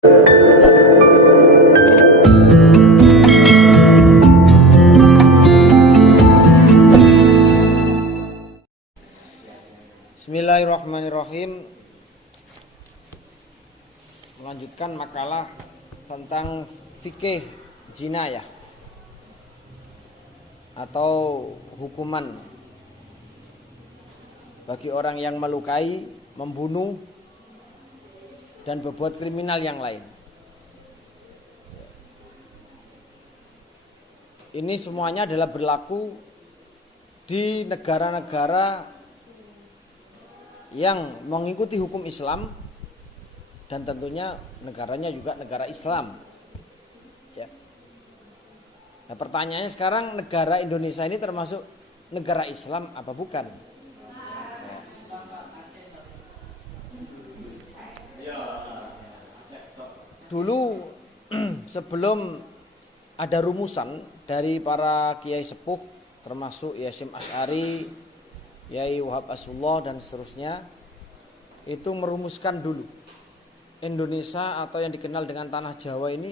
Bismillahirrahmanirrahim. Melanjutkan makalah tentang fikih jinayah atau hukuman bagi orang yang melukai, membunuh, dan berbuat kriminal yang lain. Ini semuanya adalah berlaku di negara-negara yang mengikuti hukum Islam, dan tentunya negaranya juga negara Islam. Ya. Nah, pertanyaannya sekarang, negara Indonesia ini termasuk negara Islam apa bukan? Ya. Dulu sebelum ada rumusan dari para kiai sepuh termasuk Hasyim Asy'ari, Yai Wahab Asrullah dan seterusnya, itu merumuskan dulu Indonesia atau yang dikenal dengan tanah Jawa ini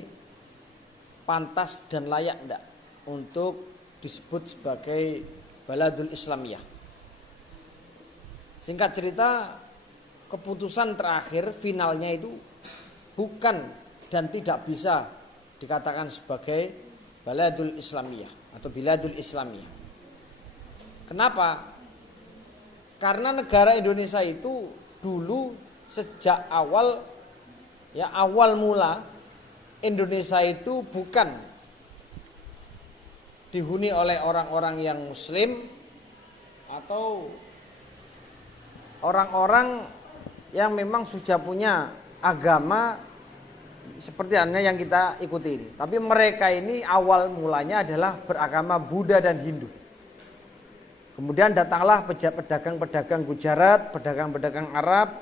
pantas dan layak enggak untuk disebut sebagai Baladul Islamiyah. Singkat cerita, keputusan terakhir finalnya itu bukan dan tidak bisa dikatakan sebagai Baladul Islamiyah atau Biladul Islamiyah. Kenapa? Karena negara Indonesia itu dulu sejak awal mula Indonesia itu bukan dihuni oleh orang-orang yang muslim atau orang-orang yang memang sudah punya agama seperti yang kita ikuti ini. Tapi mereka ini awal mulanya adalah beragama Buddha dan Hindu. Kemudian datanglah pedagang-pedagang Gujarat, pedagang-pedagang Arab,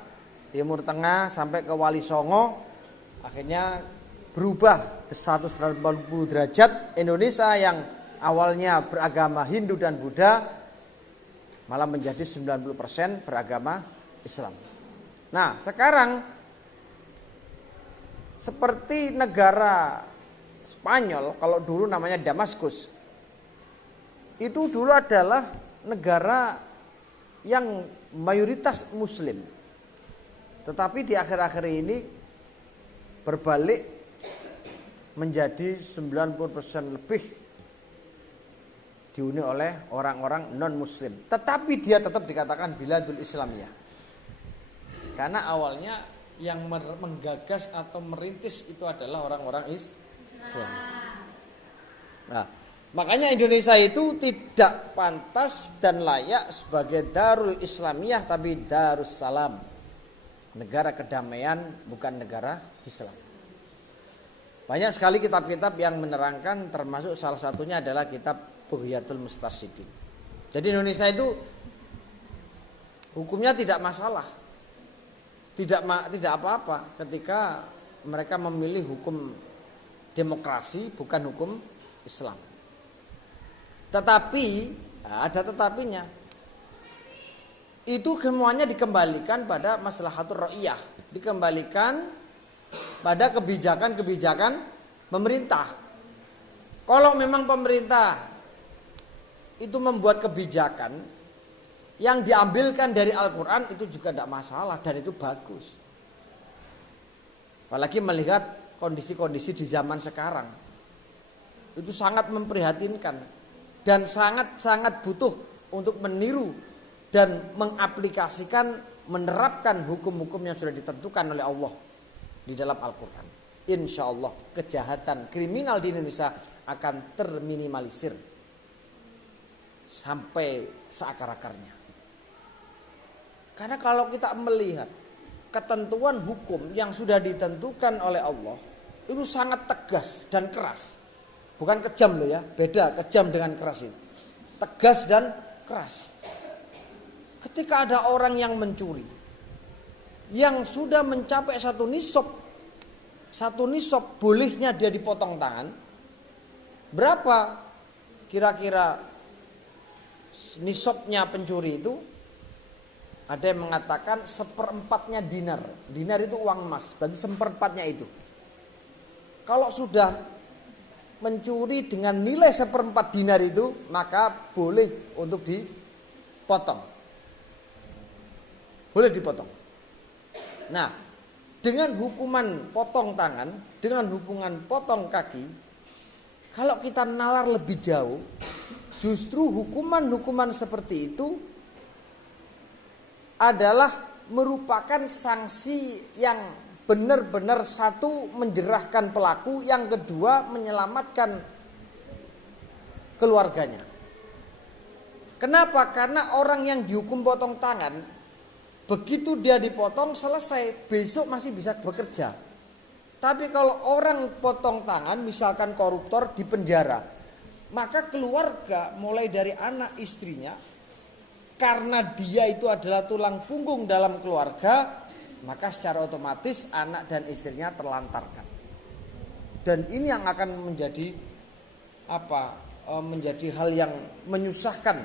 Timur Tengah sampai ke Wali Songo. Akhirnya berubah 180 derajat. Indonesia yang awalnya beragama Hindu dan Buddha malah menjadi 90% beragama Islam. Nah, sekarang seperti negara Spanyol, kalau dulu namanya Damaskus, itu dulu adalah negara yang mayoritas muslim. Tetapi di akhir-akhir ini berbalik menjadi 90% lebih dihuni oleh orang-orang non-muslim. Tetapi dia tetap dikatakan Biladul Islamiyah. Karena awalnya yang menggagas atau merintis itu adalah orang-orang Islam. Nah, makanya Indonesia itu tidak pantas dan layak sebagai Darul Islamiyah, tapi Darussalam, negara kedamaian, bukan negara Islam. Banyak sekali kitab-kitab yang menerangkan, termasuk salah satunya adalah kitab Bughyatul Mustarsyidin. Jadi Indonesia itu hukumnya tidak masalah, tidak apa-apa ketika mereka memilih hukum demokrasi, bukan hukum Islam. Tetapi ada tetapinya. Itu semuanya dikembalikan pada maslahatur ra'iyah, dikembalikan pada kebijakan-kebijakan pemerintah. Kalau memang pemerintah itu membuat kebijakan yang diambilkan dari Al-Quran, itu juga tidak masalah dan itu bagus. Apalagi melihat kondisi-kondisi di zaman sekarang, itu sangat memprihatinkan. Dan sangat-sangat butuh untuk meniru dan mengaplikasikan, menerapkan hukum-hukum yang sudah ditentukan oleh Allah di dalam Al-Quran. Insya Allah kejahatan kriminal di Indonesia akan terminimalisir sampai seakar-akarnya. Karena kalau kita melihat ketentuan hukum yang sudah ditentukan oleh Allah, itu sangat tegas dan keras. Bukan kejam loh ya, beda kejam dengan keras itu. Tegas dan keras. Ketika ada orang yang mencuri, yang sudah mencapai satu nisab bolehnya dia dipotong tangan. Berapa kira-kira nisabnya pencuri itu? Ada yang mengatakan 1/4 dinar. Dinar itu uang emas, berarti 1/4 itu. Kalau sudah mencuri dengan nilai 1/4 dinar itu, maka boleh untuk dipotong. Boleh dipotong. Nah, dengan hukuman potong tangan, dengan hukuman potong kaki, kalau kita nalar lebih jauh, justru hukuman-hukuman seperti itu adalah merupakan sanksi yang benar-benar satu menjerahkan pelaku, yang kedua menyelamatkan keluarganya. Kenapa? Karena orang yang dihukum potong tangan, begitu dia dipotong selesai, besok masih bisa bekerja. Tapi kalau orang potong tangan, misalkan koruptor, di penjara, maka keluarga mulai dari anak istrinya, karena dia itu adalah tulang punggung dalam keluarga, maka secara otomatis anak dan istrinya terlantarkan. Dan ini yang akan menjadi menjadi hal yang menyusahkan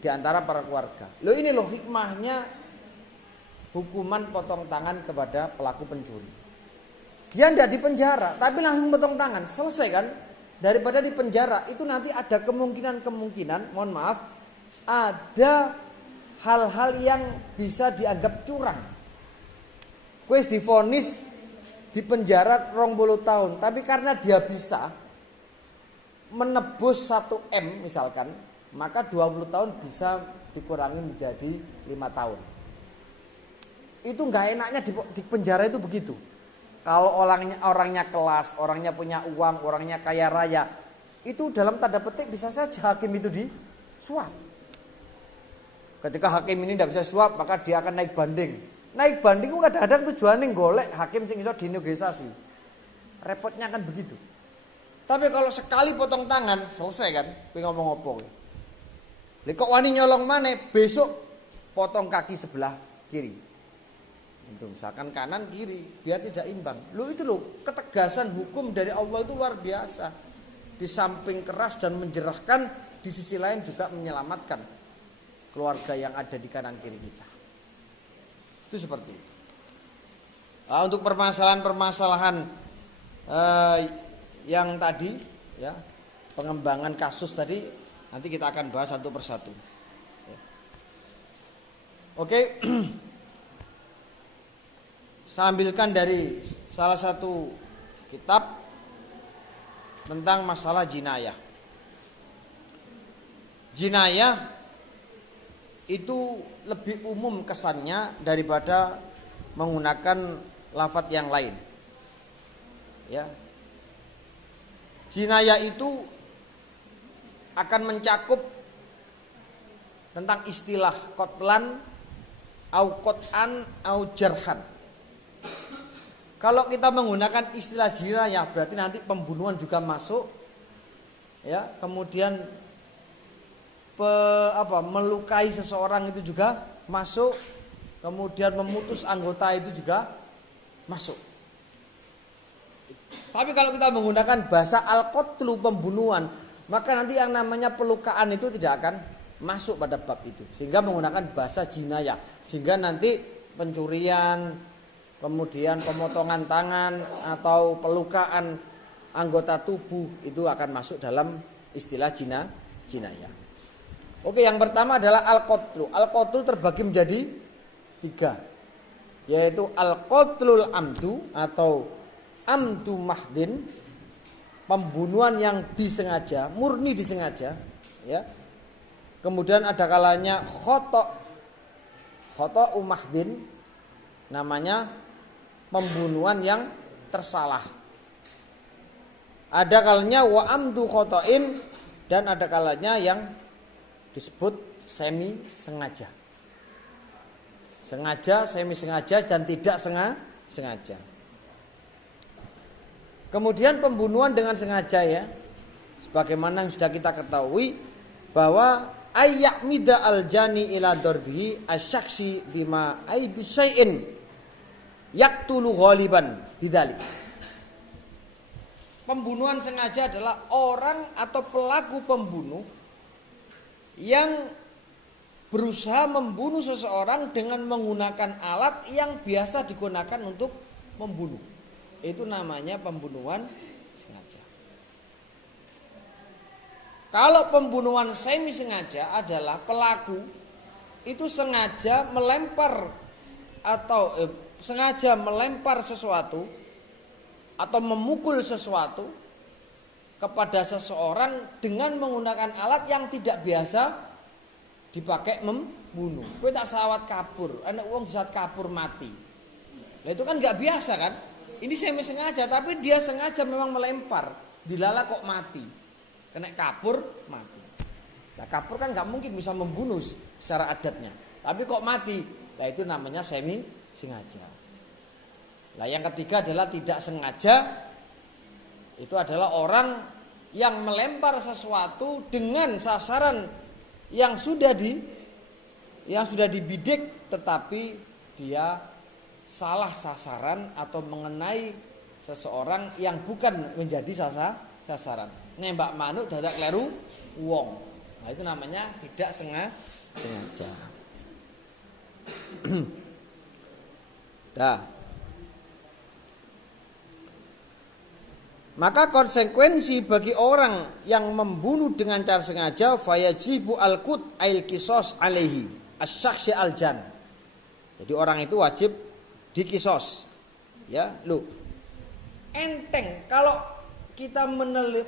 di antara para keluarga. Loh, ini loh hikmahnya hukuman potong tangan kepada pelaku pencuri. Dia tidak dipenjara, tapi langsung potong tangan, selesai kan? Daripada di penjara, itu nanti ada kemungkinan, mohon maaf, ada hal-hal yang bisa dianggap curang. Wis divonis di penjara 20 tahun, tapi karena dia bisa menebus 1 M misalkan, maka 20 tahun bisa dikurangi menjadi 5 tahun. Itu nggak enaknya di penjara itu begitu. Kalau orangnya kelas, orangnya punya uang, orangnya kaya raya, itu dalam tanda petik bisa saja hakim itu disuap. Ketika hakim ini tidak bisa suap, maka dia akan naik banding. Naik banding itu kadang-kadang tujuannya golek hakim sing iso dinegosiasi. Repotnya kan begitu. Tapi kalau sekali potong tangan, selesai kan? Kowe ngomong apa? Lha kok wani nyolong maneh, besok potong kaki sebelah kiri. Itu misalkan kanan kiri, biar tidak imbang. Loh itu loh, ketegasan hukum dari Allah itu luar biasa. Di samping keras dan menjerahkan, di sisi lain juga menyelamatkan keluarga yang ada di kanan kiri kita. Itu seperti itu. Nah, untuk permasalahan-permasalahan yang tadi, ya, pengembangan kasus tadi, nanti kita akan bahas satu persatu. Oke. Saya ambilkan dari salah satu kitab tentang masalah jinayah. Jinayah itu lebih umum kesannya daripada menggunakan lafadz yang lain. Ya. Jinayah itu akan mencakup tentang istilah qatlan au qat'an au jarhan. Kalau kita menggunakan istilah jinayah berarti nanti pembunuhan juga masuk. Ya, kemudian melukai seseorang itu juga masuk, kemudian memutus anggota itu juga masuk. Tapi kalau kita menggunakan bahasa al-qatlu, pembunuhan, maka nanti yang namanya pelukaan itu tidak akan masuk pada bab itu. Sehingga menggunakan bahasa jinayah, sehingga nanti pencurian, kemudian pemotongan tangan atau pelukaan anggota tubuh itu akan masuk dalam istilah jinayah. Oke, yang pertama adalah al-qatlu. Al-qatlu terbagi menjadi 3, yaitu al-qatlul amdu atau amdu mahdin, pembunuhan yang disengaja, murni disengaja, ya. Kemudian ada kalanya khoto'u mahdin, namanya pembunuhan yang tersalah. Ada kalanya wa amdu khoto'in, dan ada kalanya yang disebut semi sengaja. Sengaja, semi sengaja, dan tidak sengaja. Kemudian pembunuhan dengan sengaja, ya, sebagaimana yang sudah kita ketahui bahwa ayyamida al-jani ila darbihi asyaksi bima ay bisyai'in yaqtulu ghaliban bidzalik. Pembunuhan sengaja adalah orang atau pelaku pembunuh yang berusaha membunuh seseorang dengan menggunakan alat yang biasa digunakan untuk membunuh. Itu namanya pembunuhan sengaja. Kalau pembunuhan semi sengaja adalah pelaku itu sengaja melempar atau sengaja melempar sesuatu atau memukul sesuatu kepada seseorang dengan menggunakan alat yang tidak biasa dipakai membunuh. Kowe tak sawat kapur, anak wong saat kapur mati. Nah itu kan nggak biasa kan? Ini semi sengaja, tapi dia sengaja memang melempar, dilala kok mati, kena kapur mati. Nah kapur kan nggak mungkin bisa membunuh secara adatnya, tapi kok mati, nah itu namanya semi sengaja. Nah yang ketiga adalah tidak sengaja. Itu adalah orang yang melempar sesuatu dengan sasaran yang sudah dibidik, tetapi dia salah sasaran atau mengenai seseorang yang bukan menjadi sasaran. Nembak manuk dadak kleru wong. Nah itu namanya tidak sengaja. Dah. Maka konsekuensi bagi orang yang membunuh dengan cara sengaja fayajibu al-qut ail qisas alaihi asy-syakhsi al-jan. Jadi orang itu wajib dikisos. Ya, lu. Enteng kalau kita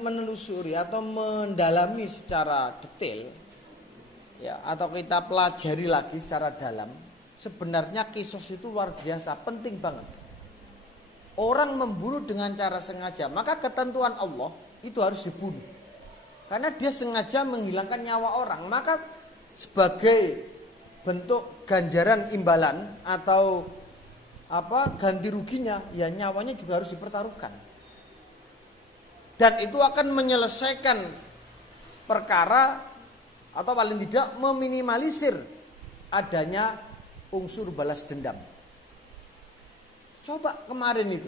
menelusuri atau mendalami secara detail ya atau kita pelajari lagi secara dalam, sebenarnya kisos itu luar biasa, penting banget. Orang membunuh dengan cara sengaja, maka ketentuan Allah itu harus dibunuh. Karena dia sengaja menghilangkan nyawa orang, maka sebagai bentuk ganjaran imbalan atau ganti ruginya, ya nyawanya juga harus dipertaruhkan. Dan itu akan menyelesaikan perkara atau paling tidak meminimalisir adanya unsur balas dendam. Coba kemarin itu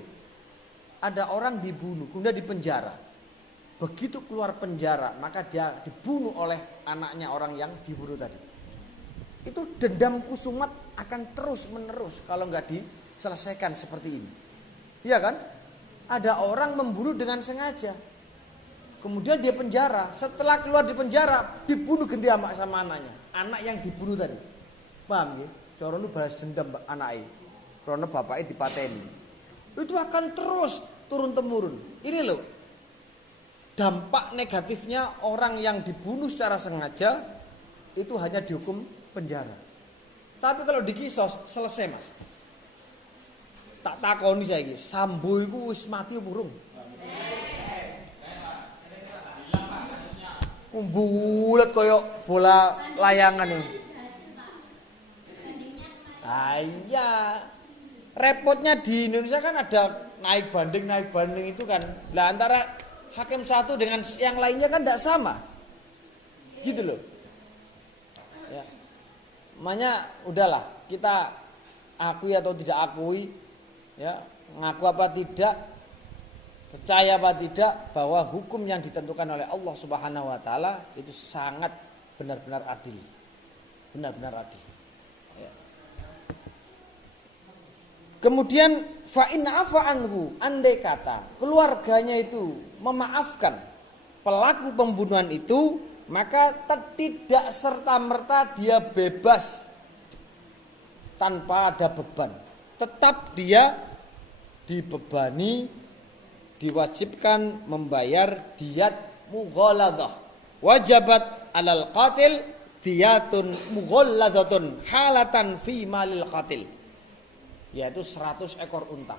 ada orang dibunuh, kemudian dipenjara. Begitu keluar penjara, maka dia dibunuh oleh anaknya orang yang dibunuh tadi. Itu dendam kusumat akan terus menerus kalau nggak diselesaikan seperti ini. Iya kan? Ada orang membunuh dengan sengaja, kemudian dia penjara. Setelah keluar di penjara, dibunuh ganti sama anaknya, anak yang dibunuh tadi. Paham ya? Cara nu balas dendam anaknya. Karena bapaknya dipateni. Itu akan terus turun temurun. Ini loh dampak negatifnya orang yang dibunuh secara sengaja itu hanya dihukum penjara. Tapi kalau dikisos selesai mas. Tak takoni saiki, Sambo iku wis mati opo urung? Bulet koyo bola layangan itu. Iya. Repotnya di Indonesia kan ada naik banding itu kan. Lah antara hakim satu dengan yang lainnya kan tidak sama. Gitu loh. Ya. Makanya udahlah, kita akui atau tidak akui, ya, ngaku apa tidak, percaya apa tidak bahwa hukum yang ditentukan oleh Allah Subhanahu wa taala itu sangat benar-benar adil. Benar-benar adil. Kemudian fa'in afa anhu, andai kata keluarganya itu memaafkan pelaku pembunuhan itu, maka tidak serta-merta dia bebas tanpa ada beban. Tetap dia dibebani, diwajibkan membayar diyat mughaladhah. Wajabat alal qatil diyatun mughaladhatun halatan fi malil qatil. Yaitu 100 ekor unta.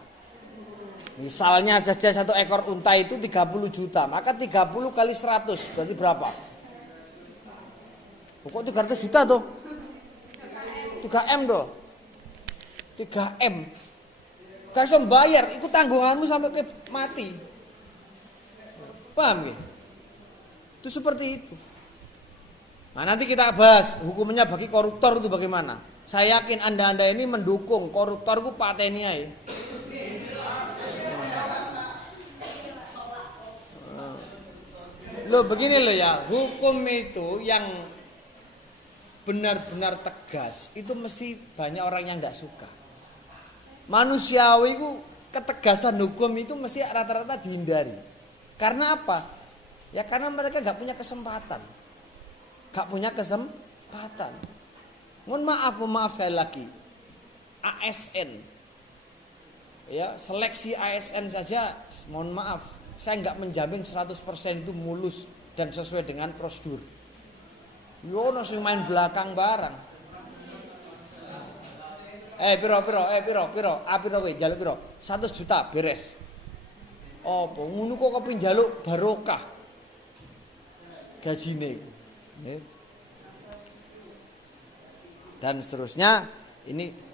Misalnya saja 1 ekor unta itu 30 juta, maka 30 kali 100 berarti berapa? Kok 300 juta tuh? 3M tuh. 3M. Gak bisa bayar, itu tanggunganmu sampai mati. Paham ya? Itu seperti itu. Nah nanti kita bahas hukumnya bagi koruptor itu bagaimana. Saya yakin anda ini mendukung koruptor ku pateni ae. Loh begini loh ya, hukum itu yang benar-benar tegas itu mesti banyak orang yang tidak suka. Manusiawi ku ketegasan hukum itu mesti rata-rata dihindari. Karena apa? Ya karena mereka nggak punya kesempatan. Nggak punya kesempatan. Mohon maaf sekali lagi. ASN. Ya, seleksi ASN saja mohon maaf, saya nggak menjamin 100% itu mulus dan sesuai dengan prosedur. Yo nasi main belakang barang. Piro kowe njaluk piro? 100 juta beres. Apa ngono kok kepin njaluk barokah gajine iku. Dan seterusnya ini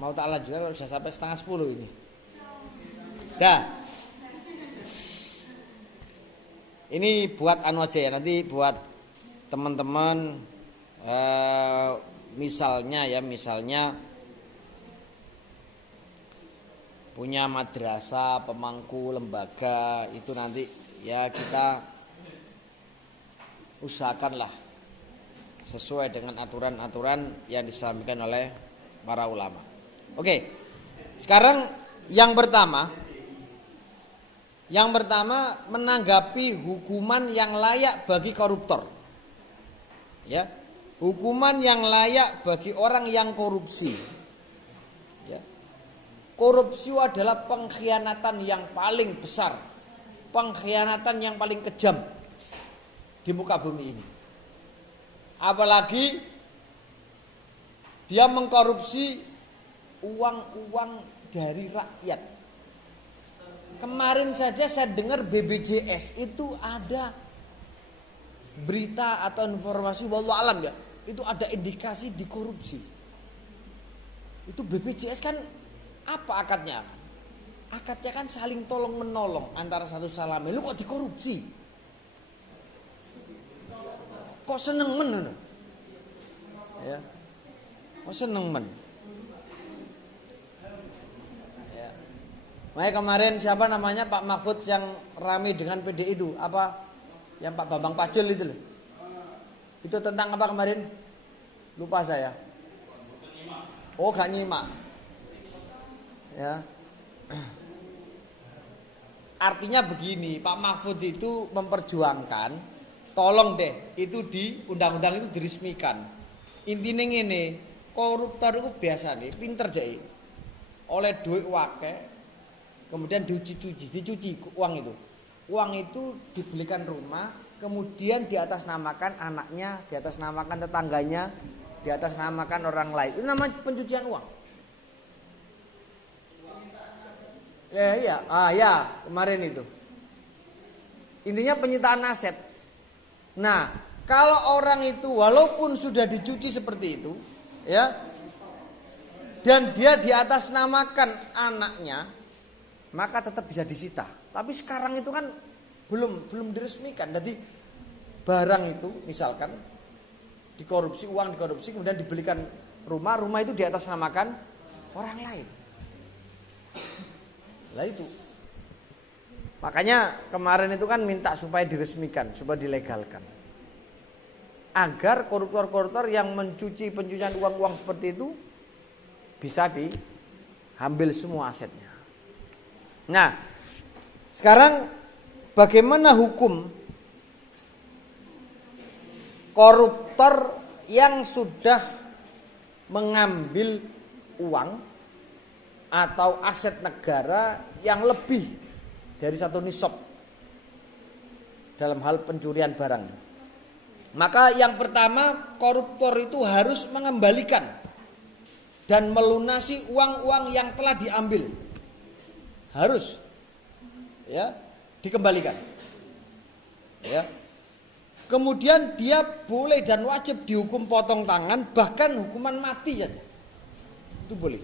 mau tak lanjutkan kalau sudah sampai 9:30 ini. Dah. Ini buat anu aja ya, nanti buat teman-teman misalnya punya madrasah, pemangku, lembaga, itu nanti ya kita usahakanlah sesuai dengan aturan-aturan yang disampaikan oleh para ulama. Oke. Sekarang yang pertama menanggapi hukuman yang layak bagi koruptor. Ya. Hukuman yang layak bagi orang yang korupsi. Ya. Korupsi adalah pengkhianatan yang paling besar, pengkhianatan yang paling kejam di muka bumi ini. Apalagi dia mengkorupsi uang-uang dari rakyat. Kemarin saja saya dengar BPJS itu ada berita atau informasi wallahu alam ya. Itu ada indikasi dikorupsi. Itu BPJS kan apa akadnya? Akadnya kan saling tolong menolong antara satu sama lain. Lu kok dikorupsi? Kok seneng men? Ya. Kok seneng men? Ya. Makanya kemarin siapa namanya Pak Mahfud yang rame dengan PDI itu? Apa? Yang Pak Bambang Pacul itu loh. Itu tentang apa kemarin? Lupa saya. Oh, gak nyimak. Ya. Artinya begini, Pak Mahfud itu memperjuangkan, tolong deh, itu di undang-undang itu diresmikan. Intinya ngene, koruptor itu biasa nih, pinter deh. Oleh duit wake, kemudian dicuci uang itu. Uang itu dibelikan rumah, kemudian di atas namakan anaknya, di atas namakan tetangganya, di atas namakan orang lain. Itu namanya pencucian uang. Ya, kemarin itu. Intinya penyitaan aset. Nah, kalau orang itu walaupun sudah dicuci seperti itu, ya, dan dia di atas namakan anaknya, maka tetap bisa disita. Tapi sekarang itu kan belum diresmikan. Jadi barang itu misalkan dikorupsi, uang dikorupsi, kemudian dibelikan rumah itu di atas namakan orang lain. Lah itu. Makanya kemarin itu kan minta supaya diresmikan, supaya dilegalkan. Agar koruptor-koruptor yang mencuci pencucian uang-uang seperti itu bisa diambil semua asetnya. Nah, sekarang bagaimana hukum koruptor yang sudah mengambil uang atau aset negara yang lebih dari satu nisab dalam hal pencurian barang? Maka yang pertama, koruptor itu harus mengembalikan dan melunasi uang-uang yang telah diambil. Harus ya dikembalikan. Ya. Kemudian dia boleh dan wajib dihukum potong tangan, bahkan hukuman mati saja. Itu boleh.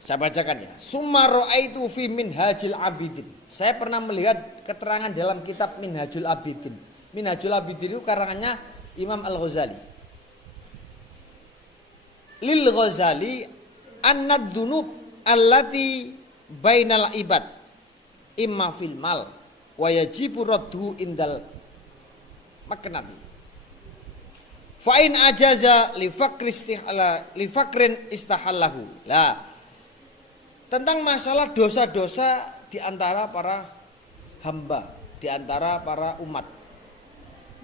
Saya bacakan ya. Summa ra'aitu fi Minhajul Abidin. Saya pernah melihat keterangan dalam kitab Minhajul Abidin. Minhajul Abidin itu karangannya Imam Al-Ghazali. Lil Ghazali annad dunub allati bainal ibad imma fil mal wa yajibu raddu indal maknabi Fa in ajaza li fakrin istahallahu. Lah, tentang masalah dosa-dosa di antara para hamba, di antara para umat.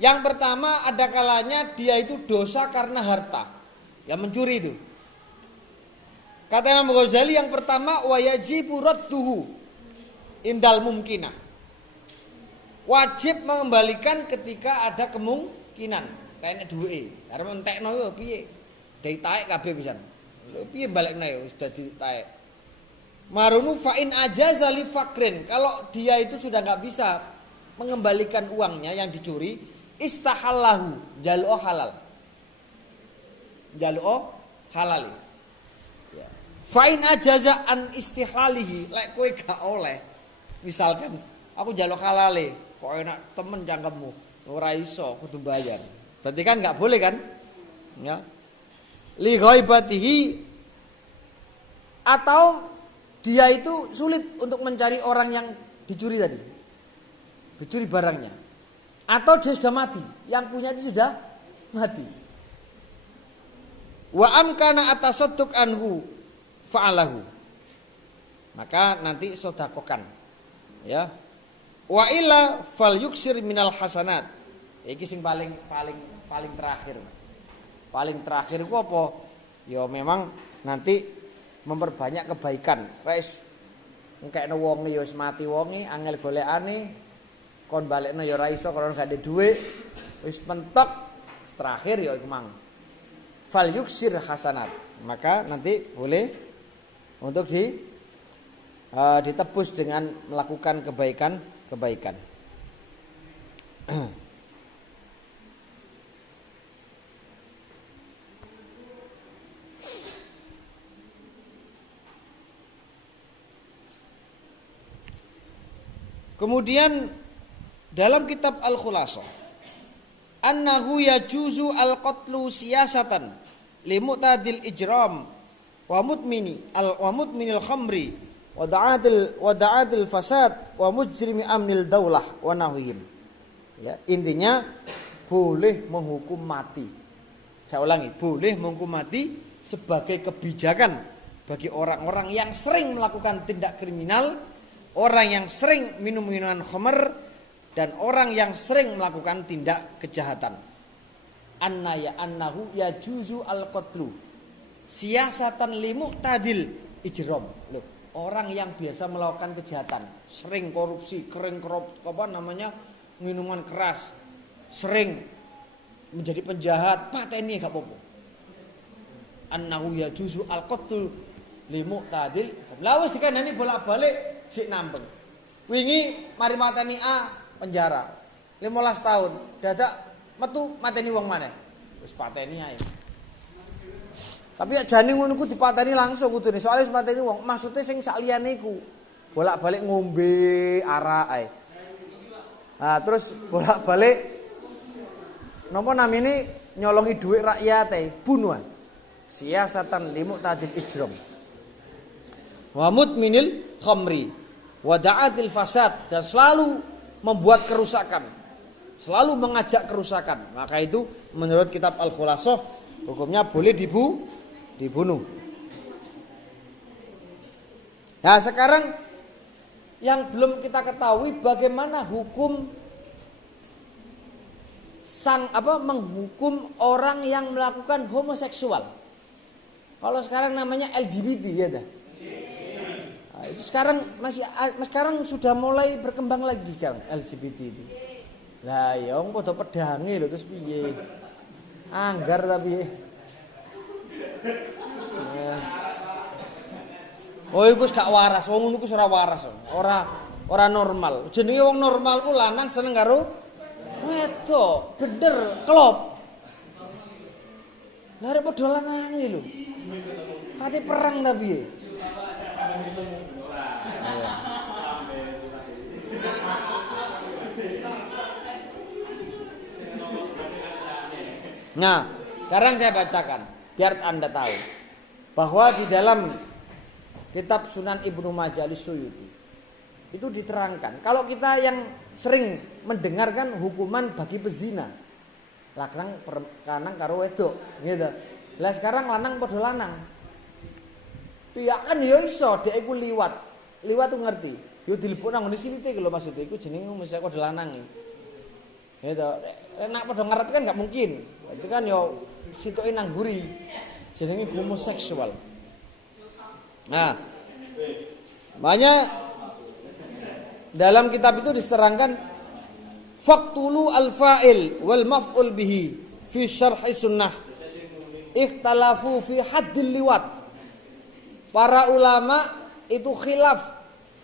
Yang pertama, ada kalanya dia itu dosa karena harta, yang mencuri itu. Kata Imam Ghazali yang pertama, wa yajibu radduhu indal mumkinah. Wajib mengembalikan ketika ada kemungkinan. Kayaknya duwe, karena entekno yo piye? Dai taek kabeh pisan. Piye balekno ya wis dadi taek. Marunu fa'in ajaza li fakrin. Kalau dia itu sudah enggak bisa mengembalikan uangnya yang dicuri, istahallahu, jalu'o halal. Jalu'o halal. Ya. Fa'in ajaza an istihlalihi, lek kowe gak oleh. Misalkan aku jaluk halale, kok enak temen cangkemmu, ora iso kudu bayar. Berarti kan nggak boleh kan? Ya. Li ghaibatihi, atau dia itu sulit untuk mencari orang yang dicuri tadi. Dicuri barangnya. Atau dia sudah mati, yang punya itu sudah mati. Wa amkana atasadduk anhu fa'alahu. Maka nanti sedekahkan. Ya. Wa illa fal yuksir minal hasanat. Iki sing paling terakhir. Paling terakhir ku apa? Ya memang nanti memperbanyak kebaikan. Wis engkekno wonge ya wis mati wonge, angel golekane, kon balekno ya ora iso karena gak ada duit. Wis mentok terakhir ya iku mang. Fal yuksir hasanat. Maka nanti boleh untuk ditebus dengan melakukan kebaikan. Kemudian dalam kitab Al-Khulasah, annahu yajuzu al-qatlu siyasatan li mu'tadil ijram wa mutminil khamri wa da'adil fasad wa mujrimi amnil daulah wa nahwihim. Ya, intinya boleh menghukum mati. Saya ulangi, boleh menghukum mati sebagai kebijakan bagi orang-orang yang sering melakukan tindak kriminal, orang yang sering minum minuman khamr, dan orang yang sering melakukan tindak kejahatan. Annahu yajuzu al-qatlu siyasatan li mu'tadil ijram. Loh, orang yang biasa melakukan kejahatan, sering korupsi, minuman keras, sering menjadi penjahat, pateni gak apa-apa. Annahu yajuzu al-qatlu li mu'tadil. Lah wis dikandani bolak-balik sik nampeng. Wingi mari mateni A penjara 15 tahun, dadak metu mateni wong maneh. Wis pateni ae. Tapi ya jane ngono ku dipateni langsung kudune. Soale wis mateni wong, maksude sing sak liyane iku bolak-balik ngombe arak ae. Nah, terus bolak-balik napa namine nyolongi dhuwit rakyat ae, bunuh. Siyasatan limuk tadil ijram. Wa mutminil khamri wa da'atil fasad, dan selalu membuat kerusakan, selalu mengajak kerusakan. Maka itu menurut kitab Al-Khulasah hukumnya boleh dibunuh. Nah, sekarang yang belum kita ketahui bagaimana hukum menghukum orang yang melakukan homoseksual. Kalau sekarang namanya LGBT ya dah. Nah, itu sekarang sudah mulai berkembang lagi sekarang LGBT itu. Lah ya wong padha pedange lho terus piye? Anggar tapi. Oh iku gak waras, wong ngono ku ora waras. Ora normal. Jenenge wong normal ku lanang seneng karo wedok, bener, klop. Lah arep padha lanange lho. Kate perang ta piye? Nah, sekarang saya bacakan biar Anda tahu bahwa di dalam kitab Sunan Ibnu Majah Suyuti itu diterangkan kalau kita yang sering mendengarkan hukuman bagi pezina, lanang karo wedok gitu. Lah sekarang lanang padha lanang. Piyaken ya iso dhek iku liwat. Liwat tuh ngerti. Yo dilebokno nang ngene silite lho maksudnya iku jenenge mesti padha lanang. Gitu. Nek padha ngarep kan enggak mungkin. Itu kan yo sitoke nang guri. Jenenge homoseksual. Nah, makanya dalam kitab itu diterangkan faqtulu al-fa'il wal maf'ul bihi fi syarh sunnah ikhtalafu fi haddil liwat. Para ulama itu khilaf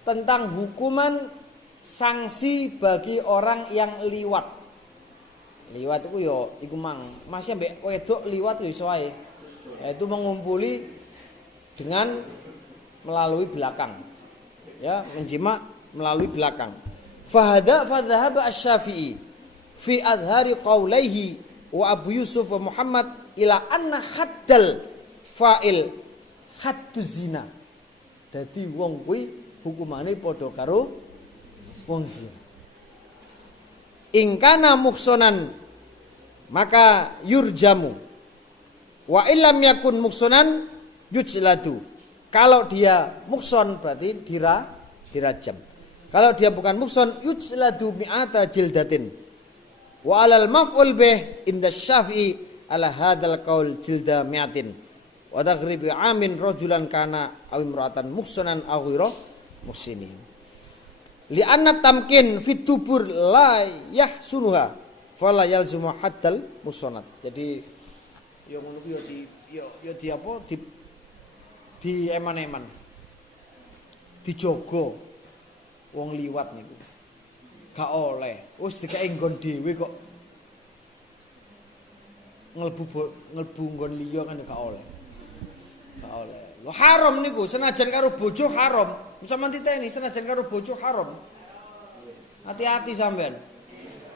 tentang hukuman sanksi bagi orang yang liwat. Liwat itu yo iku mang masih mbek wedok liwat yo iso ae. Yaitu mengumpuli dengan melalui belakang. Ya, menjima melalui belakang. Fadhahaba asy-Syafi'i fi adhari qaulaihi wa Abu Yusuf wa Muhammad ila anna haddal fa'il haddu zina. Dadi wong kuwi hukumane padha karo wong zina. Ingkana muksonan maka yurjamu wa illam yakun muksonan yujladu. Kalau dia mukson berarti dirajam. Kalau dia bukan mukson yujladu mi'ata jildatin. Wa alal maf'ul bih inda Syafi'i ala hadzal qaul jilda mi'atin. Wa taghribi amin rajulan kana aw imra'atan muksonan aw ghairu muksinin. Li anna tamkin fit tubur la yahsunuha fala yalzumu haddal musonat. Jadi yo ngono ku yo di apa di eman-eman dijogo wong liwat niku gak oleh wis dikake nggon dhewe kok ngelbu nggon liya kan gak oleh lho haram niku senajan karo bojo haram sampeyan titeni senajan karo bojo haram hati-hati sampean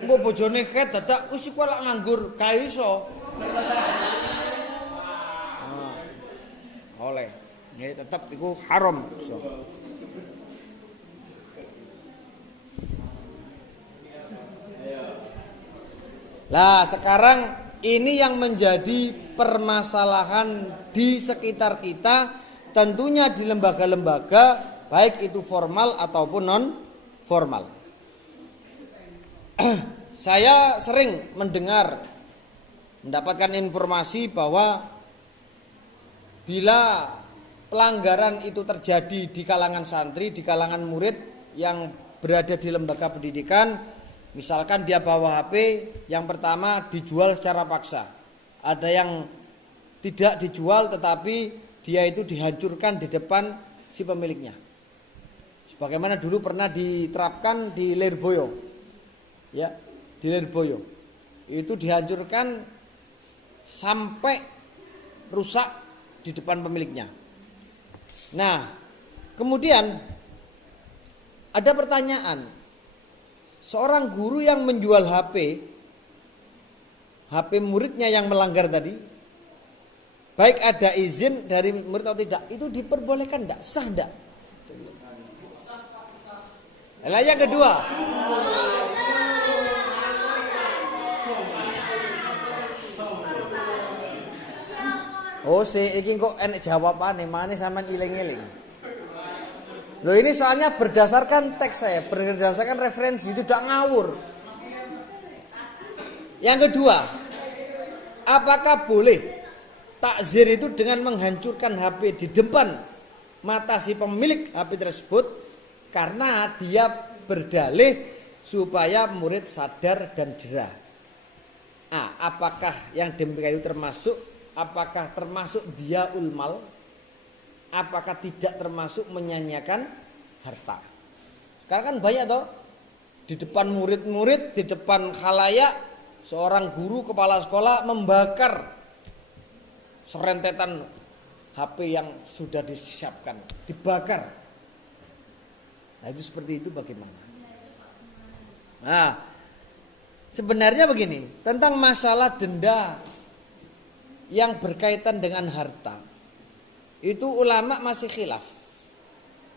engko bojone ket dadak wis iku lak nganggur gak iso oleh ya tetap itu haram. So. Lah sekarang ini yang menjadi permasalahan di sekitar kita, tentunya di lembaga-lembaga baik itu formal ataupun non formal. Saya sering mendapatkan informasi bahwa bila pelanggaran itu terjadi di kalangan santri, di kalangan murid yang berada di lembaga pendidikan, misalkan dia bawa HP, yang pertama dijual secara paksa. Ada yang tidak dijual tetapi dia itu dihancurkan di depan si pemiliknya. Sebagaimana dulu pernah diterapkan di Lirboyo. Ya, di Lirboyo. Itu dihancurkan sampai rusak di depan pemiliknya. Nah, kemudian ada pertanyaan. Seorang guru yang menjual HP muridnya yang melanggar tadi, baik ada izin dari murid atau tidak, itu diperbolehkan enggak? Sah enggak? Yang kedua, oh iki kok enek jawabane maneh sampean iling-iling. Loh ini soalnya berdasarkan teks saya, berdasarkan referensi, tidak ngawur. Yang kedua, apakah boleh takzir itu dengan menghancurkan HP di depan mata si pemilik HP tersebut karena dia berdalih supaya murid sadar dan jerah. Apakah yang demikian itu termasuk? Apakah termasuk dia ulmal? Apakah tidak termasuk menyanyiakan harta? Sekarang kan banyak toh di depan murid-murid, di depan khalayak, seorang guru kepala sekolah membakar serentetan HP yang sudah disiapkan, dibakar. Nah itu seperti itu bagaimana? Nah sebenarnya begini, tentang masalah denda yang berkaitan dengan harta, itu ulama masih khilaf.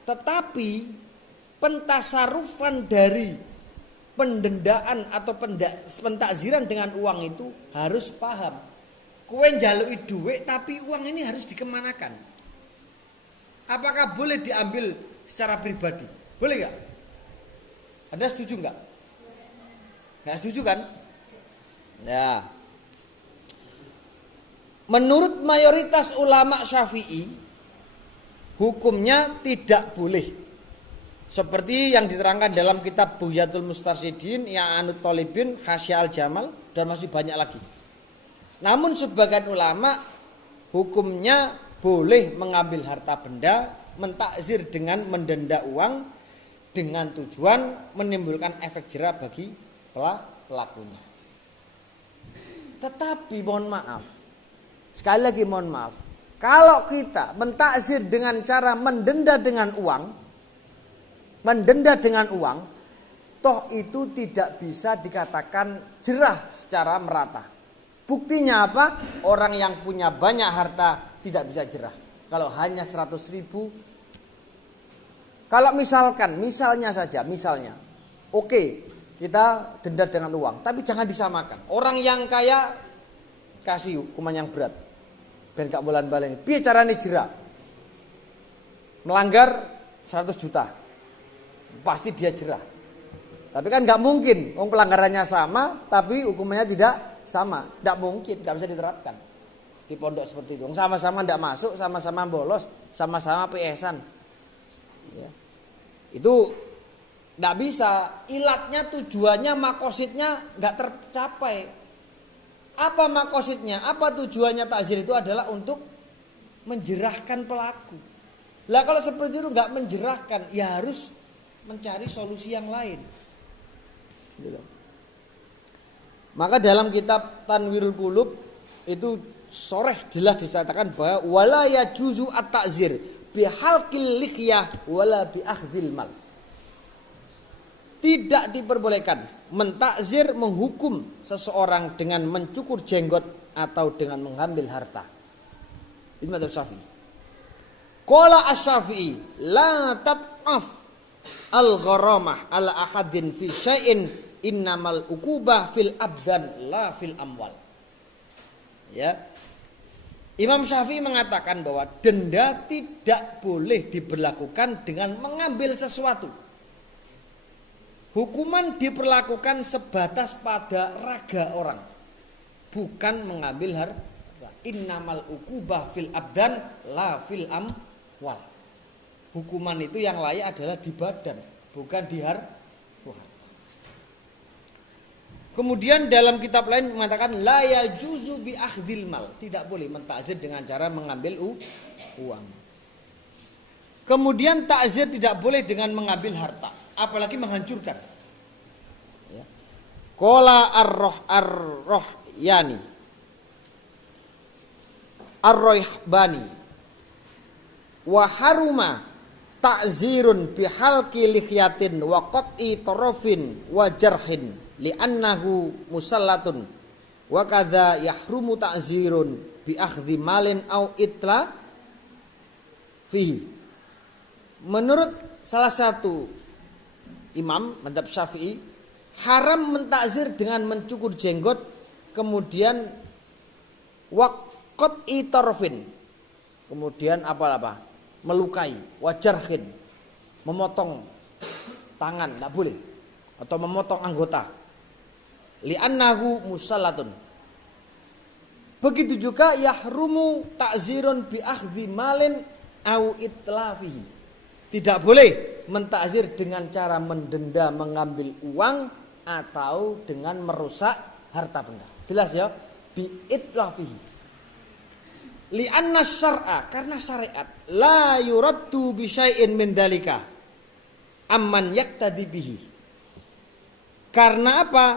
Tetapi pentasarufan dari pendendaan atau pentakziran dengan uang itu harus paham. Kowe njaluki duit tapi uang ini harus dikemanakan. Apakah boleh diambil secara pribadi? Boleh gak? Anda setuju nggak? Nggak setuju kan? Ya. Menurut mayoritas ulama Syafi'i, hukumnya tidak boleh. Seperti yang diterangkan dalam kitab Bughyatul Mustarsyidin, I'anut Thalibin, Hasya al-Jamal, dan masih banyak lagi. Namun sebagian ulama hukumnya boleh mengambil harta benda, mentakzir dengan mendenda uang dengan tujuan menimbulkan efek jera bagi pelakunya. Tetapi mohon maaf, sekali lagi mohon maaf, kalau kita mentakzir dengan cara mendenda dengan uang, toh itu tidak bisa dikatakan jerah secara merata. Buktinya apa? Orang yang punya banyak harta tidak bisa jerah. Kalau hanya 100.000, kalau misalnya saja, oke, kita denda dengan uang, tapi jangan disamakan. Orang yang kaya kasih hukuman yang berat, ben gak bolan-balen. Piye carane jerah? Melanggar 100 juta, pasti dia jerah. Tapi kan nggak mungkin, pelanggarannya sama, tapi hukumannya tidak sama. Nggak mungkin, nggak bisa diterapkan di pondok seperti itu. Sama-sama nggak masuk, sama-sama bolos, sama-sama PS-an. Ya. Itu nggak bisa. Ilatnya, tujuannya, makosidnya nggak tercapai. Apa makosidnya? Apa tujuannya takzir itu adalah untuk menjerahkan pelaku. Lah kalau seperti itu nggak menjerahkan, ya harus mencari solusi yang lain. Maka dalam kitab Tanwirul Qulub itu soreh jelas disatakan bahwa wala yajuzu at-ta'zir bihalqil lihyah wala bi akhdhil mal. Tidak diperbolehkan mentakzir, menghukum seseorang dengan mencukur jenggot atau dengan mengambil harta. Ini mazhab Syafi'i. Qala asy-Syafi'i la tat'af al-gharamah ala ahadin fi syai'in innamal uqubah fil abdan la fil amwal. Ya. Imam Syafi'i mengatakan bahwa denda tidak boleh diberlakukan dengan mengambil sesuatu. Hukuman diperlakukan sebatas pada raga orang, bukan mengambil harta. Innamal uqubah fil abdan la fil amwal. Hukuman itu yang layak adalah di badan, bukan di harta. Kemudian dalam kitab lain mengatakan la yajuzu bi akhdhil mal, tidak boleh mentakzir dengan cara mengambil uang. Kemudian takzir tidak boleh dengan mengambil harta, apalagi menghancurkan. Ya. Qala ar-rohyani ar-rohbani wa haruma ta'zirun bihalqi lihyatin wa qat'i tarafin wa jarhin li'annahu musallatun wa kadza yahrumu ta'zirun bi akhdhi malin au itla fihi. Menurut salah satu imam mazhab Syafi'i, haram mentakzir dengan mencukur jenggot, kemudian waqat'i tarafin, kemudian apa melukai, wajarhin, memotong tangan, tidak boleh, atau memotong anggota, li'annahu musallatun. Begitu juga yahrumu ta'zirun bi akhdhi malin au itlafihi. Tidak boleh mentakzir dengan cara mendenda, mengambil uang atau dengan merusak harta benda. Jelas ya? Bi itlafihi. Li'anna syar'a, karena syariat la yuraddu bi syai'in min dalika amman yaktadi bihi. Karena apa?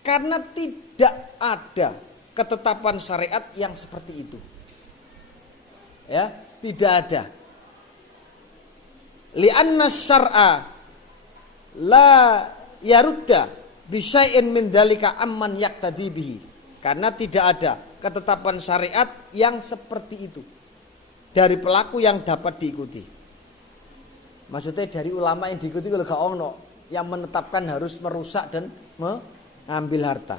Karena tidak ada ketetapan syariat yang seperti itu. Ya, tidak ada. Li'anna syar'a la yarudda bi syai'in min dalika amman yaktadi bihi. Karena tidak ada ketetapan syariat yang seperti itu dari pelaku yang dapat diikuti. Maksudnya dari ulama yang diikuti kalau gak ono. yang menetapkan harus merusak dan mengambil harta.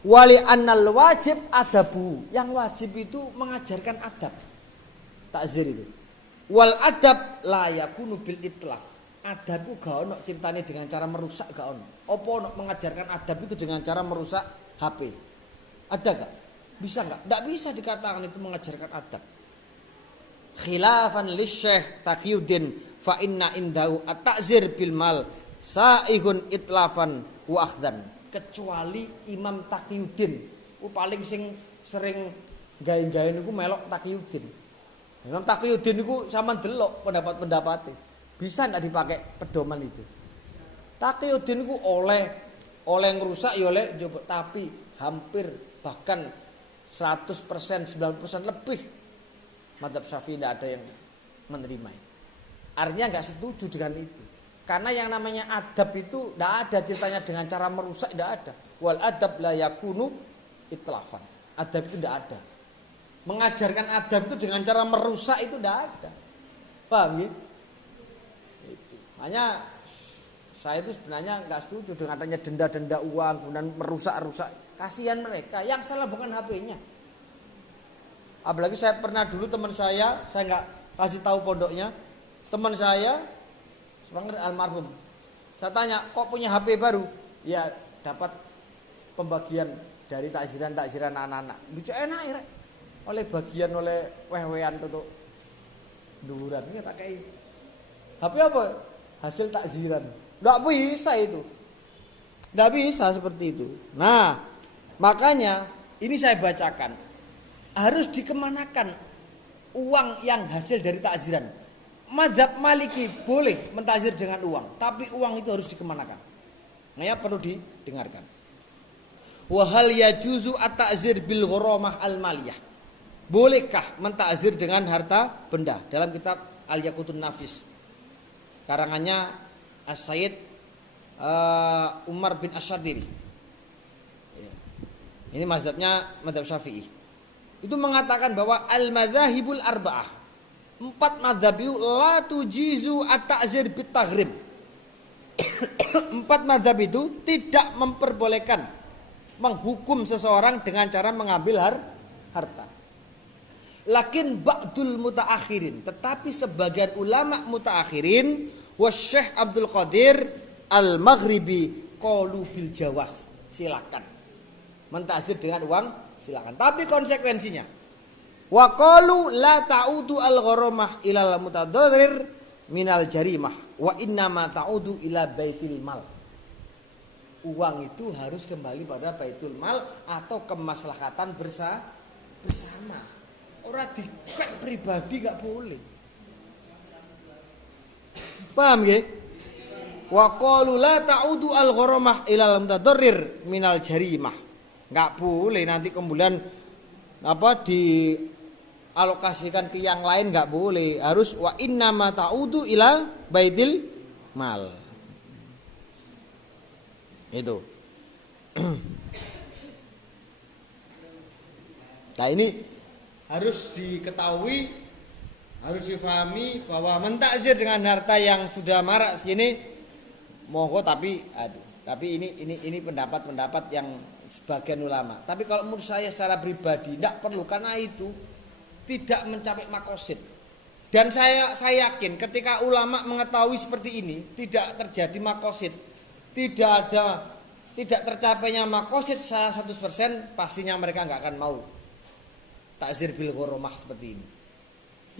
Wali annal wajib adabu, yang wajib itu mengajarkan adab. Takzir itu. Wal adab la yakunu bil itlaf. Adab itu gak ono ceritanya dengan cara merusak, gak ono. Apa ono mengajarkan adab itu dengan cara merusak HP? Ada gak? Bisa gak? Tidak bisa dikatakan itu mengajarkan adab. Khilafan li Syekh Taqiyuddin fa inna indahu at-ta'zir bil mal sa'ihun itlafan wa akhdan. Kecuali Imam Taqiyuddin, paling sering gawe-gawe niku melok Taqiyuddin. Imam Taqiyuddin niku sampean delok pendapat-pendapatnya. Bisa enggak dipakai pedoman itu? Taqiyuddin niku oleh ngerusak ya oleh coba, tapi hampir bahkan 100%, 90% lebih mazhab Syafi'i tidak ada yang menerima. Artinya enggak setuju dengan itu. Karena yang namanya adab itu tidak ada ceritanya dengan cara merusak, tidak ada. Wal adab la yakunu itlafan. Adab itu tidak ada. Mengajarkan adab itu dengan cara merusak itu tidak ada. Paham ya? Itu. Hanya saya itu sebenarnya nggak setuju dengan adanya denda-denda uang kemudian merusak-rusak. Kasihan mereka. Yang salah bukan HP-nya. Apalagi saya pernah dulu teman saya nggak kasih tahu pondoknya. Teman saya sebenarnya almarhum. Saya tanya, kok punya HP baru? Ya dapat pembagian dari takziran anak-anak. Bicara enak ya. Oleh bagian oleh wewean tutuk duran ini tak kayak HP apa? Hasil takziran. Nggak bisa itu. Nggak bisa seperti itu. Nah, makanya ini saya bacakan. Harus dikemanakan uang yang hasil dari takziran. Mazhab Maliki boleh mentakzir dengan uang, tapi uang itu harus dikemanakan. Nah, ya perlu didengarkan. Wa hal yajuzu at-ta'zir bil gharamah al-maliyah. Bolehkah mentakzir dengan harta benda? Dalam kitab Al-Yaqutun Nafis. Karangannya As-Sayyid Umar bin Asyadiri. Ini mazhabnya mazhab Syafi'i. Itu mengatakan bahwa al-madzahibul arba'ah, 4 mazhab itu la tujizu at-ta'zir bit taghrim. 4 mazhab itu tidak memperbolehkan menghukum seseorang dengan cara mengambil harta. Lakin ba'dul mutaakhirin, tetapi sebagian ulama mutaakhirin wa Syekh Abdul Qadir Al-Maghribi qalu bil jawaz, silakan mentakzir dengan uang, silakan, tapi konsekuensinya wa qalu la ta'udu al-gharamah ilal mutadarrir minal jarimah wa innama ta'udu ila baitil mal. Uang itu harus kembali pada baitul mal atau kemaslahatan bersama. Ora dipek pribadi gak boleh. Paham nggih? Wa qalu la ta'udu al-gharamah ilal mutadarrir minal jarimah. Enggak boleh nanti kemudian dialokasikan ke yang lain, enggak boleh. Harus wa innama ta'udu ila baitil mal. Itu. Nah, ini harus diketahui, harus difahami bahwa mentakzir dengan harta yang sudah marak segini monggo, tapi ini pendapat-pendapat yang sebagian ulama. Tapi kalau menurut saya secara pribadi tidak perlu, karena itu tidak mencapai makosid. Dan saya yakin ketika ulama mengetahui seperti ini tidak terjadi makosid, tidak tercapainya makosid 100%, pastinya mereka nggak akan mau takzir bil gharamah seperti ini.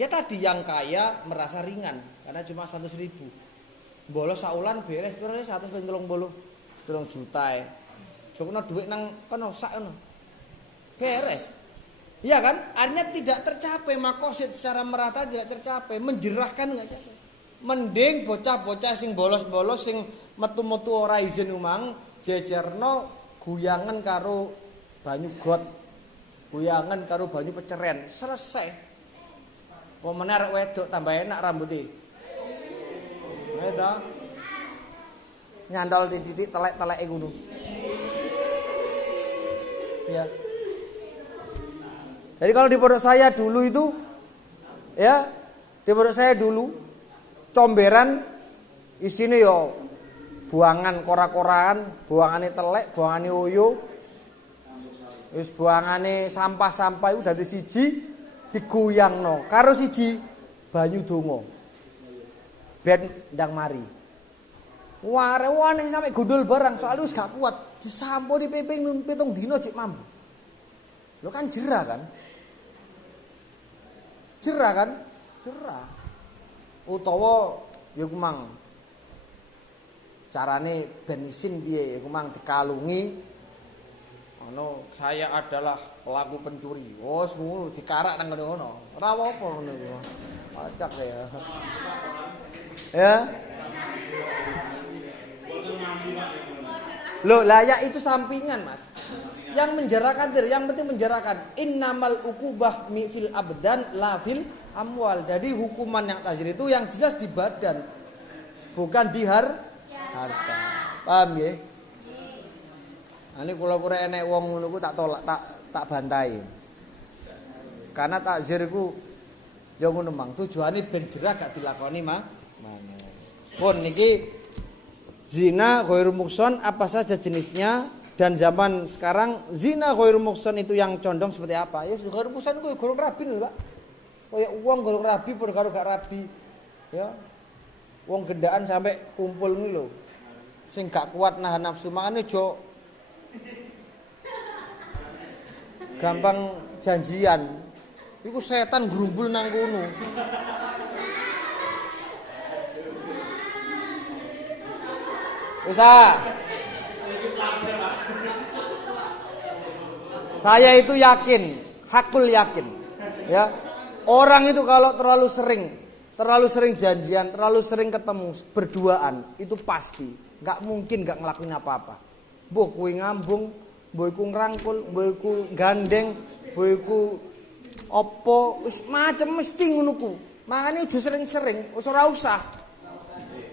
Ya tadi yang kaya merasa ringan karena cuma 100.000. Bolos saulan beres berarti 130 juta. Jokno duit nang kono sak ngono. Beres. Iya kan? Artinya tidak tercapai makosid secara merata, tidak tercapai, menjerahkan enggak capai. Mending bocah-bocah sing bolos-bolos sing metu-metu ora izin umang jejerno guyangan karo banyu got. Guyangan karo banyu peceren, selesai. Pomene arek wedok tambah enak rambutnya. Eta. Nyandol di titik telek-teleke ngono. Ya. Jadi kalau di pondok saya dulu itu ya, di pondok saya dulu comberan isine yo buangan kora-koraan, buangane telek, buangane oyo. Wis buangane sampah-sampah iku dadi siji digoyangno karo siji banyu donga. Ben ndang mari. Ware-wane sampe gundul barang soalnya wis gak kuat, disampuni peping 7 dina cek mambu. Lo kan jerah kan? Jerah kan? Jerah. Utawa ya kumang carane ben isin piye ya kumang dikalungi. Ono saya adalah pelaku pencuri. Wes ngono dikarak nang ngono. Ora apa-apa ngono. Acak ya. Ya. Loh, layak itu sampingan, Mas. Yang menjarakan, yang penting menjarakan. Innamal ukubah fil abdan la fil amwal. Jadi hukuman yang tajir itu yang jelas di badan, bukan di harta. Paham ya? Ini kalau kira enek wong ngono ku tak tolak, tak bantai. Karena takzir ku ya ngono mang, tujuane ben jerah gak dilakoni mah. Pun niki zina ghairu muhsan apa saja jenisnya, dan zaman sekarang zina ghairu muhsan itu yang condong seperti apa? Ya ghairu muhsan ku gorong rabi lho, Pak. Kaya uang gorong rabi padha karo gak rabi. Ya. Wong gendaan sampai kumpul ngono lho. Sing gak kuat nahan nafsu makane jo gampang janjian. Iku setan grumbul nang kono. Bisa. Saya itu yakin, hakul yakin, ya. Orang itu kalau terlalu sering janjian, terlalu sering ketemu berduaan, itu pasti nggak mungkin nggak ngelakuin apa-apa. Mbok kuwi ngambung, mbok iku ngrangkul, mbok iku gandeng, mbok iku opo, wis macem mesti ngono ku. Makane aja sering-sering, wis ora usah.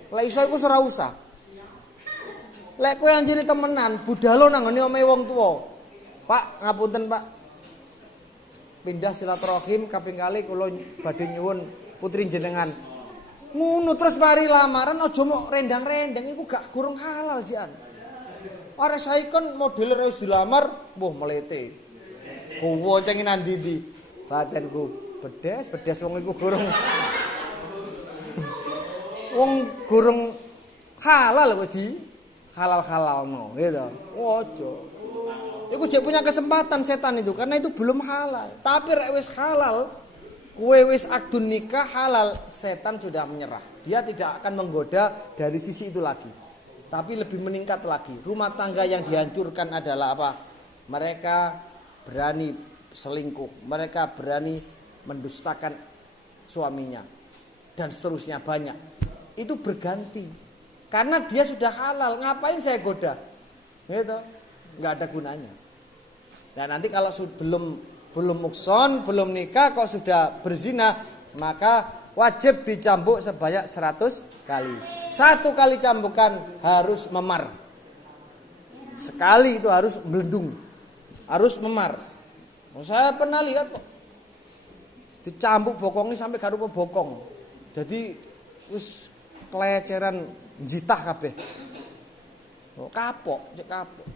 Lek iso iku ora usah. Lek kowe anjene temenan, budhalo nang ngene omahe wong tuwa. Pak, ngapunten, Pak. Pindah silaturahim kaping kali kula badhe nyuwun putri jenengan. Ngono terus mari lamaran aja mok rendang-rendang iku gak kurang halal jian. Ora saikon model wis dilamar, mbuh melete. Kuwocengi nang ndi-ndi. Batenku bedes wong iku gurung. Wong gurung halal kok di halal-halalno gitu. Ojo. Iku jek punya kesempatan setan itu karena itu belum halal. Tapi rek wis halal, kowe wis akdun nikah halal, setan sudah menyerah. Dia tidak akan menggoda dari sisi itu lagi. Tapi lebih meningkat lagi. Rumah tangga yang dihancurkan adalah apa? Mereka berani selingkuh, mereka berani mendustakan suaminya dan seterusnya banyak. Itu berganti. Karena dia sudah halal, ngapain saya goda? Gitu. Enggak ada gunanya. Dan nanti kalau belum mukson, belum nikah kok sudah berzina, maka wajib dicambuk sebanyak 100 kali. 1 kali cambukan harus memar. Sekali itu harus melendung. Harus memar. Saya pernah lihat kok. Dicambuk bokongnya sampai gak rupa bokong. Jadi terus keleceran jitah kabeh. Oh, kapok, cek kapok.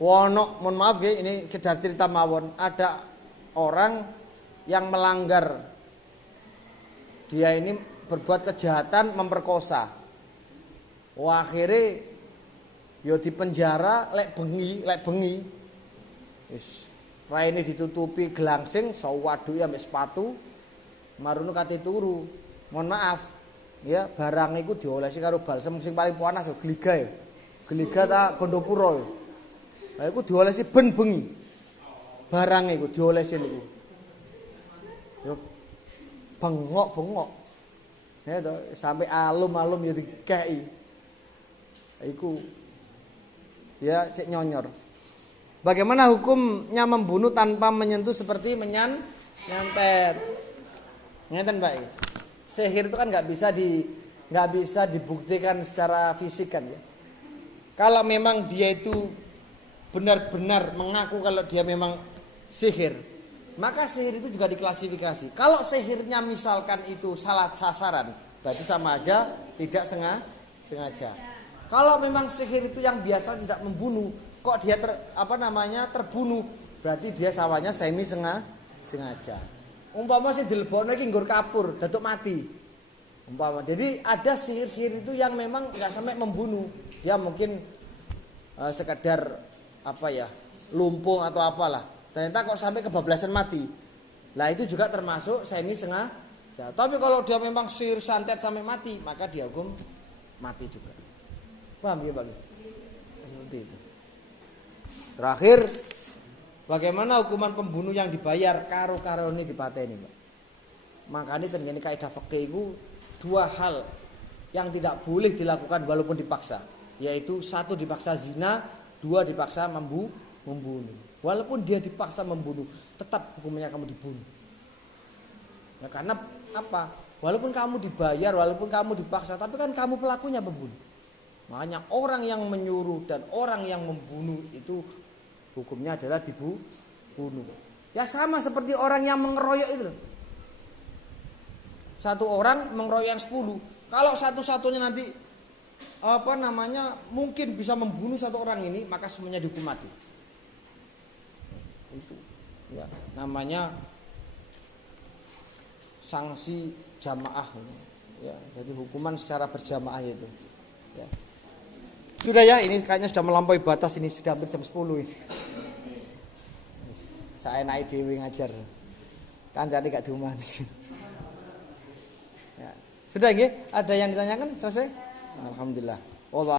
Wono, mohon maaf ya, ini kejar cerita mawon. Ada orang yang melanggar. Dia ini berbuat kejahatan, memperkosa. Wah, akhirnya yo dipenjara lek bengi. Wis raine ditutupi gelangsing, sawadu ambek sepatu. Marunu kate turu. Mohon maaf. Ya, barang iku diolesi karo balsem sing paling panas lho, Gliga ya. Gliga ta Gondopuro. Lah iku diolesi ben bengi. Barang iku diolesi niku. Yo bengok-bengok. Ya to, sampai alum-alum ya dikeki. Iku ya cek nyonyor. Bagaimana hukumnya membunuh tanpa menyentuh seperti nyantet? Ngeten, Pak. Sihir itu kan nggak bisa dibuktikan secara fisik kan ya. Kalau memang dia itu benar-benar mengaku kalau dia memang sihir, maka sihir itu juga diklasifikasi. Kalau sihirnya misalkan itu salah sasaran, Berarti sama aja tidak sengaja. Kalau memang sihir itu yang biasa tidak membunuh, kok dia terbunuh, berarti dia sawahnya semi sengaja. Umpama sing dilebokno iki nggur kapur, datuk mati. Umpama. Jadi ada sihir-sihir itu yang memang enggak sampai membunuh. Dia mungkin sekedar lumpuh atau apalah. Ternyata kok sampai kebablasan mati. Lah itu juga termasuk semi sengaja. Tapi kalau dia memang sihir santet sampai mati, maka dihukum mati juga. Paham ya, Pak? Seperti itu. Terakhir, bagaimana hukuman pembunuh yang dibayar karo-karone dipateni, Pak? Makanya terjadi kaidah fikih itu dua hal yang tidak boleh dilakukan walaupun dipaksa, yaitu satu dipaksa zina, dua dipaksa membunuh. Walaupun dia dipaksa membunuh, tetap hukumnya kamu dibunuh. Ya, karena apa? Walaupun kamu dibayar, walaupun kamu dipaksa, tapi kan kamu pelakunya pembunuh. Makanya orang yang menyuruh dan orang yang membunuh itu hukumnya adalah dibunuh. Ya sama seperti orang yang mengeroyok itu. Satu orang mengeroyok yang 10. Kalau satu-satunya nanti mungkin bisa membunuh satu orang ini, maka semuanya dihukum mati. Itu ya namanya sanksi jamaah. Ya, jadi hukuman secara berjamaah itu. Ya. Sudah ya, ini kayaknya sudah melampaui batas, ini sudah hampir jam 10 ini. Saya naik dewi ngajar. Kan jadi gak diumah. Ya. Sudah nggih? Ada yang ditanyakan? Selesai? Alhamdulillah.